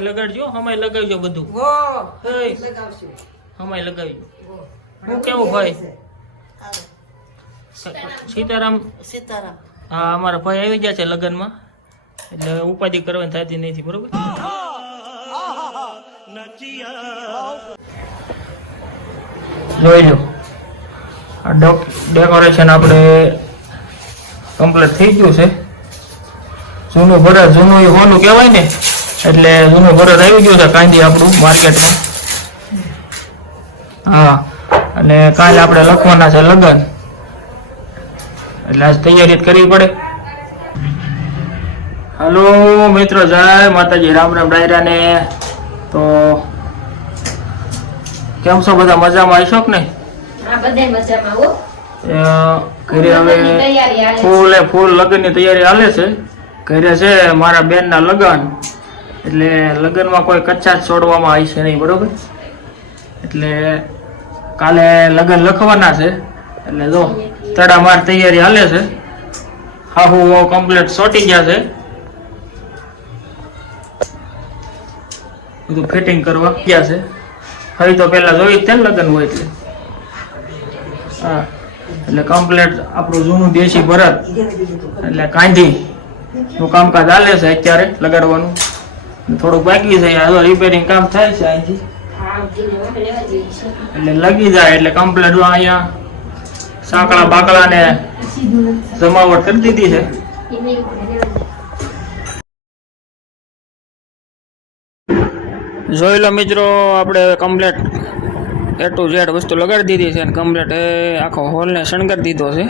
લગાડજો હમાય લગાવજો બધું હમાય લગાવજો હું કેવું ભાઈ સીતારામ સીતારામ હા અમારા ભાઈ આવી ગયા છે લગ્નમાં એટલે ઉપાધિ કરવાની થતી નથી બરોબર જોઈ લો ડેકોરેશન આપણે કમ્પ્લીટ થઈ ગયું છે જૂનું ભરત જૂનું એ હોનું કહેવાય ને એટલે જૂનું ભરત આવી ગયું છે કાંદી આપણું માર્કેટમાં હા અને કાલે આપણે લખવાના છે લગ્ન એટલે આજ તૈયારી કરવી પડે હાલો મિત્રો જય માતાજી રામ રામ ડાયરાને તો કેમ છો બધા મજામાં આવીશો કે નહીં ઘરે હવે ફૂલ લગ્નની તૈયારી હાલે છે ઘરે છે મારા બેનના લગ્ન એટલે લગ્નમાં કોઈ કચ્છા છોડવામાં આવી છે નહીં બરોબર એટલે કાલે લગ્ન લખવાના છે એટલે જો તડામાર તૈયારી હાલે છે હાહુ કમ્પ્લીટ સોટી ગયા છે બધું ફિટિંગ કરવા ગયા છે હવે તો પેલા જોઈ જ છે ને લગ્ન હોય એટલે હા એટલે કમ્પ્લીટ આપણું જૂનું દેશી ભરત એટલે કાંધી નું કામકાજ ચાલે છે અત્યારે લગાડવાનું થોડુંક બાકી છે રિપેરિંગ કામ થાય છે અહીંથી એટલે લગી જાય એટલે કમ્પ્લીટ અહીંયા સાંકળા બાકડા ને જમાવટ કરી દીધી છે જોઈ લો મિત્રો આપણે કમ્પ્લીટ A to Z વસ્તુ લગાડી દીધી છે અને કમ્પ્લીટ આખો હોલને શણગારી દીધો છે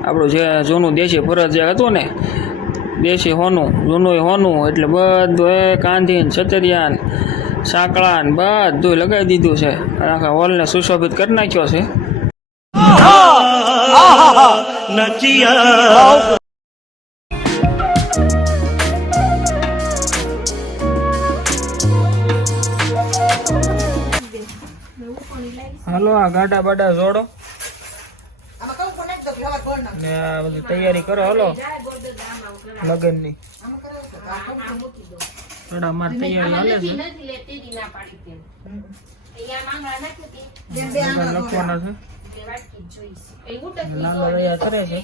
આપણું જે જૂનું દેશી ભરત જે હતું ને દેશી હોનું જૂનું હોનું એટલે બધું કાંધી છતરિયા સાંકળા ને બધું લગાવી દીધું છે આખા હોલને સુશોભિત કરી નાખ્યો છે હાલો આ ગાડા બાડા જોડો ને આ બધી તૈયારી કરો હાલો લગનની થોડા માર તૈયારી હાલે છે લખવાના છે લાંબા રહ્યા કરે છે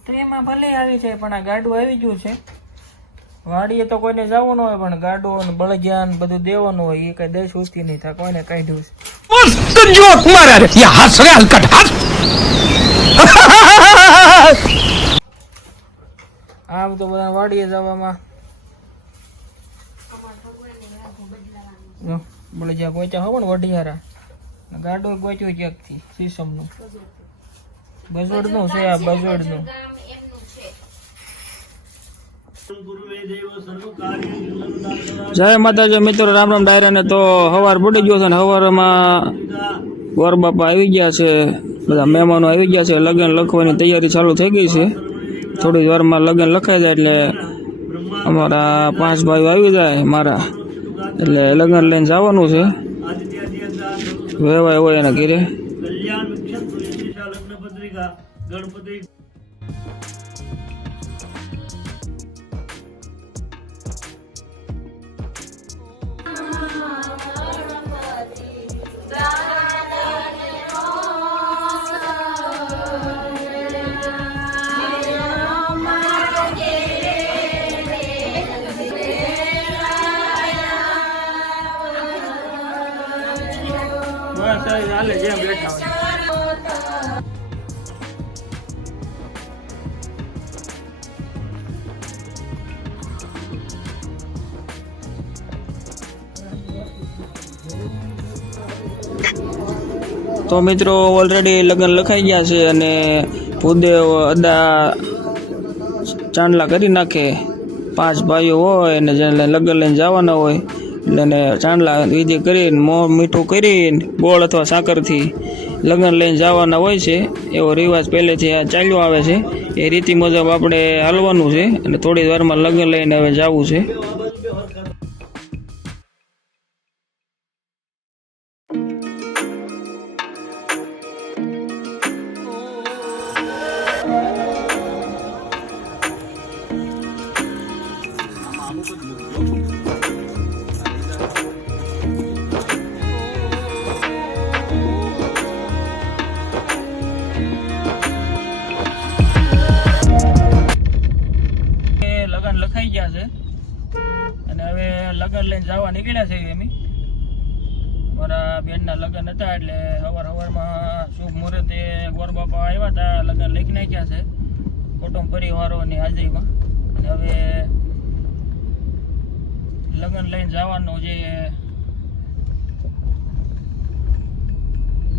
ટ્રેમાં ભલે આવી છે પણ આ ગાડું આવી ગયું છે વાડીએ તો કોઈને જવાનું હોય પણ ગાડું ને બળગિયા બધું દેવાનું હોય એ કઈ દેશ ઉચતી નહીં થાય કોઈને કાઢ્યું છે આમ તો બધા વાડીએ જવામાં બળગિયા ગોચ્યા હોય ને વઢિયારા ગાડું ગોચ્યું ક્યાંકથી સીસમનું બજોડનું છે આ બજોડનું જય માતાજી મિત્રો રામ રામ ડાયરાને તો હવાર પડી ગયો છે ને હવારમાં ગોર બાપા આવી ગયા છે બધા મહેમાનો આવી ગયા છે લગ્ન લખવાની તૈયારી ચાલુ થઈ ગઈ છે થોડી વારમાં લગ્ન લખાઈ જાય એટલે અમારા 5 ભાઈઓ આવી જાય મારા એટલે લગ્ન લઈને જવાનું છે વેવાય હોય એના ઘરે ગણપતિ બસ હાલે જેમ બેઠા હોય તો મિત્રો ઓલરેડી લગ્ન લખાઈ ગયા છે અને ભૂદેવ અદા ચાંદલા કરી નાખે 5 ભાઈઓ હોય અને જેને લગ્ન લઈને જવાના હોય એટલે એને ચાંદલા વિધિ કરીને મોં મીઠું કરીને ગોળ અથવા સાકરથી લગ્ન લઈને જવાના હોય છે એવો રિવાજ પહેલેથી આ ચાલ્યો આવે છે એ રીતિ મુજબ આપણે હાલવાનું છે અને થોડી વારમાં લગ્ન લઈને હવે જવું છે લઈને જવા નીકળ્યા છે એમ. મારા બેનના લગ્ન હતા એટલે સવારમાં શુભ મુહૂર્તે ગોરબાપા આવ્યા હતા, લગ્ન લખી નાખ્યા છે કુટુંબ પરિવારોની હાજરીમાં. અને હવે લગ્ન લઈને જવાનું જે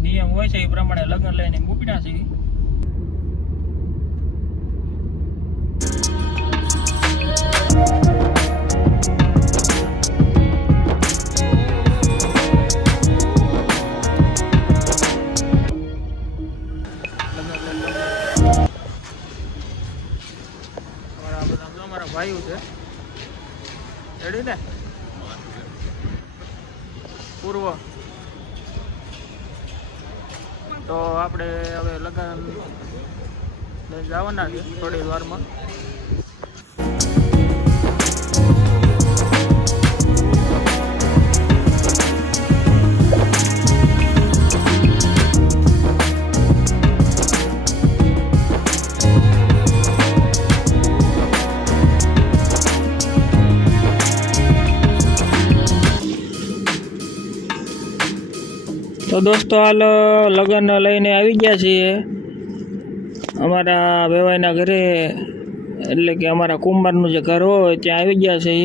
નિયમ હોય છે એ પ્રમાણે લગ્ન લઈને મૂકીના છે. અમારા ભાઈઓ છે રેડી ને પૂર્વ. તો આપણે હવે લગ્ન જવાના છે થોડી વારમાં. તો દોસ્તો હાલ લગ્ન લઈને આવી ગયા છીએ અમારા વેવાઈના ઘરે, એટલે કે અમારા કુંભારનું જે ઘર હોય ત્યાં આવી ગયા છે.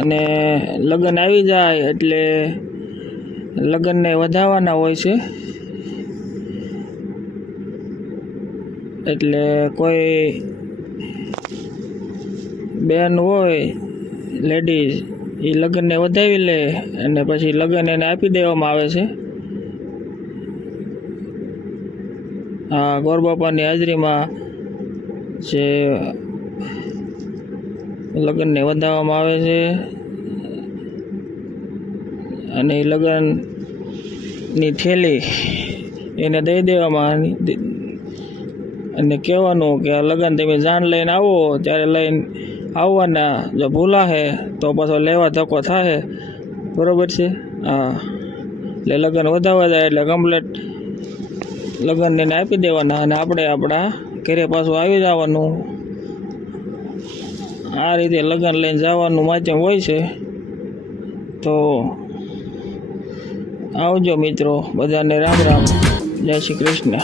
અને લગ્ન આવી જાય એટલે લગ્નને વધાવવાના હોય છે. એટલે કોઈ બેન હોય લેડીઝ એ લગ્નને વધાવી લે અને પછી લગ્ન એને આપી દેવામાં આવે છે. આ ગોરબાપાની હાજરીમાં જે લગ્નને વધાવવામાં આવે છે અને એ લગ્નની થેલી એને દઈ દેવામાં અને કહેવાનું કે આ લગ્ન તમે જાન લઈને આવો ત્યારે લઈને આવવાના, જો ભૂલાશે તો પાછો લેવા ધક્કો થાય. બરાબર છે? હા, એટલે લગ્ન વધાવવા જાય એટલે કમ્પ્લેટ લગ્ન એને આપી દેવાના અને આપણે આપણા ઘરે પાછું આવી જવાનું. આ રીતે લગ્ન લઈને જવાનું માધ્યમ હોય છે. તો આવજો મિત્રો, બધાને રામ રામ, જય શ્રી કૃષ્ણ.